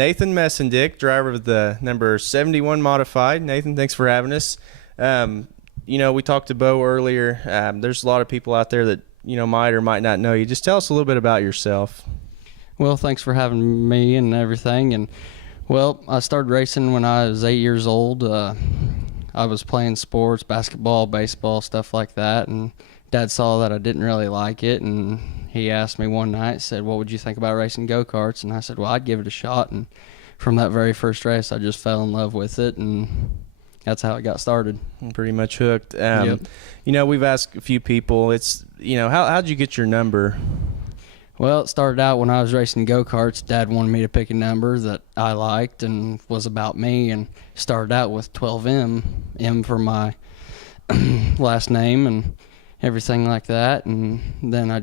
Nathan Mensendiek, driver of the number 71 modified. Nathan, thanks for having us. We talked to Bo earlier. There's a lot of people out there that might or might not know you. Just tell us a little bit about yourself. Well, thanks for having me and everything. And well, I started racing when I was 8 years old. I was playing sports, basketball, baseball, stuff like that, and Dad saw that I didn't really like it, and he asked me one night, said, what would you think about racing go-karts? And I said, well, I'd give it a shot. And from that very first race, I just fell in love with it, and that's how it got started. I'm pretty much hooked. Yep. We've asked a few people, how'd you get your number? Well, it started out when I was racing go-karts. Dad wanted me to pick a number that I liked and was about me, and started out with 12M, M for my last name and everything like that. And then I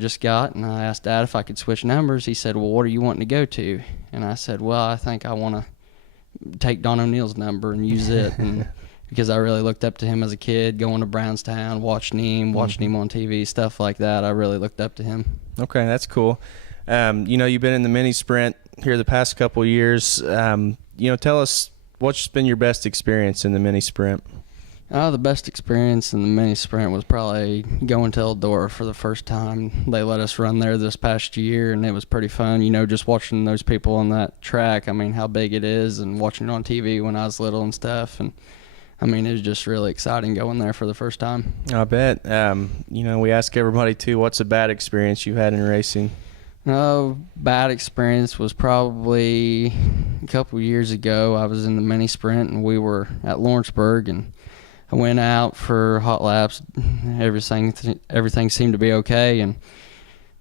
asked Dad if I could switch numbers. He said, well, what are you wanting to go to? And I said, well, I think I want to take Don O'Neill's number and use it. And because I really looked up to him as a kid, going to Brownstown, watching him on TV, stuff like that. I really looked up to him. Okay, that's cool. You've been in the mini sprint here the past couple of years. Tell us what's been your best experience in the mini sprint. The best experience in the mini sprint was probably going to Eldora for the first time. They let us run there this past year, and it was pretty fun. Just watching those people on that track. I mean, how big it is, and watching it on TV when I was little and stuff. And it was just really exciting going there for the first time. I bet. We ask everybody too, what's a bad experience you've had in racing? Bad experience was probably a couple of years ago. I was in the mini sprint, and we were at Lawrenceburg, and I went out for hot laps. Everything seemed to be okay, and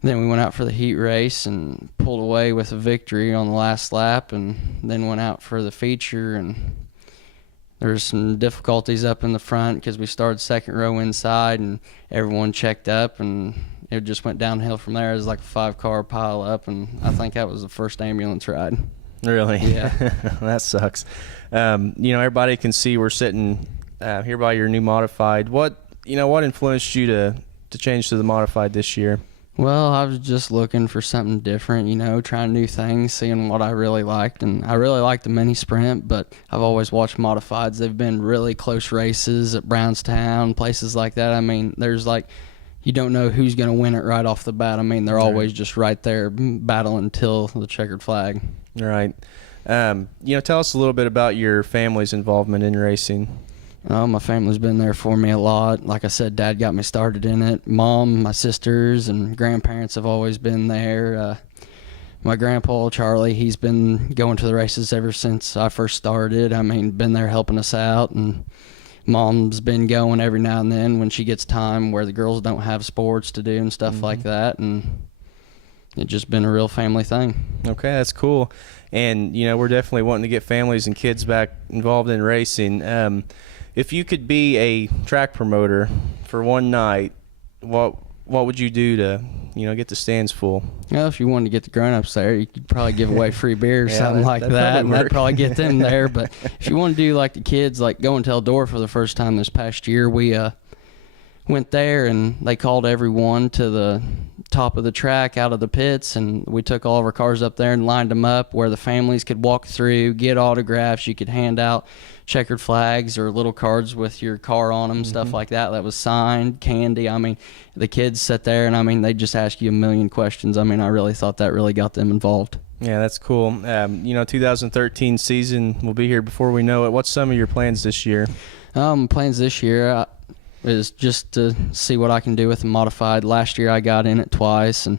then we went out for the heat race and pulled away with a victory on the last lap, and then went out for the feature, and there was some difficulties up in the front because we started second row inside, and everyone checked up, and it just went downhill from there. It was like a 5-car pile up, and I think that was the first ambulance ride. Really? Yeah. That sucks. Everybody can see we're sitting here by your new modified. What influenced you to change to the modified this year? Well, I was just looking for something different, trying new things, seeing what I really liked. And I really liked the mini sprint, but I've always watched modifieds. They've been really close races at Brownstown, places like that. There's you don't know who's going to win it right off the bat. They're always just right there battling until the checkered flag. Right. Tell us a little bit about your family's involvement in racing. My family's been there for me a lot. Like I said, Dad got me started in it. Mom, my sisters, and grandparents have always been there. My grandpa, Charlie, he's been going to the races ever since I first started. Been there helping us out. And Mom's been going every now and then when she gets time where the girls don't have sports to do and stuff like that. And it's just been a real family thing. Okay, that's cool. And, we're definitely wanting to get families and kids back involved in racing. If you could be a track promoter for one night, what would you do to, get the stands full? Well, if you wanted to get the grown-ups there, you could probably give away free beer or something like that, and that'd probably get them there. But if you want to do like the kids, like going to Eldora for the first time this past year, we went there and they called everyone to the top of the track out of the pits, and we took all of our cars up there and lined them up where the families could walk through, get autographs. You could hand out checkered flags or little cards with your car on them, stuff like that was signed, candy. The kids sit there and they just ask you a million questions. I really thought that really got them involved. Yeah, that's cool. 2013 season will be here before we know it. What's some of your plans this year? Plans this year is just to see what I can do with the modified. Last year I got in it twice, and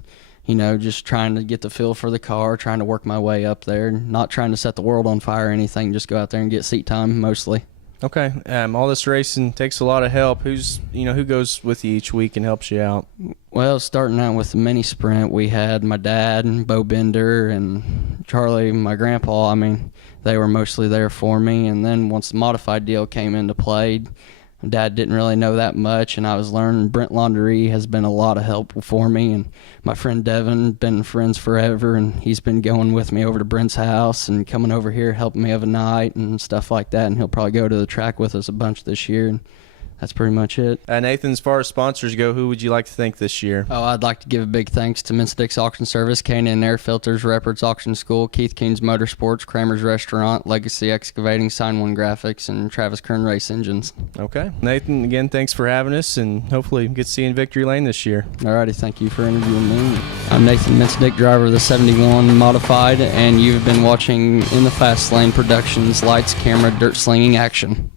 just trying to get the feel for the car, trying to work my way up there, not trying to set the world on fire or anything, just go out there and get seat time mostly. Okay. All this racing takes a lot of help. Who goes with you each week and helps you out? Well, starting out with the mini sprint, we had my dad and Bo Bender and Charlie, my grandpa. They were mostly there for me. And then once the modified deal came into play, Dad didn't really know that much, and I was learning. Brent Laundrie has been a lot of help for me, and my friend Devin, been friends forever, and he's been going with me over to Brent's house and coming over here helping me of a night and stuff like that, and he'll probably go to the track with us a bunch this year. And that's pretty much it. Nathan, as far as sponsors go, who would you like to thank this year? Oh, I'd like to give a big thanks to Mensendiek's Auction Service, K&N Air Filters, Reppert's Auction School, Keith Keen's Motorsports, Kramer's Restaurant, Legacy Excavating, Sign One Graphics, and Travis Kern Race Engines. Okay. Nathan, again, thanks for having us, and hopefully get to see you in Victory Lane this year. Alrighty, thank you for interviewing me. I'm Nathan Mensendiek, driver of the 71 Modified, and you've been watching In the Fast Lane Productions Lights, Camera, Dirt Slinging Action.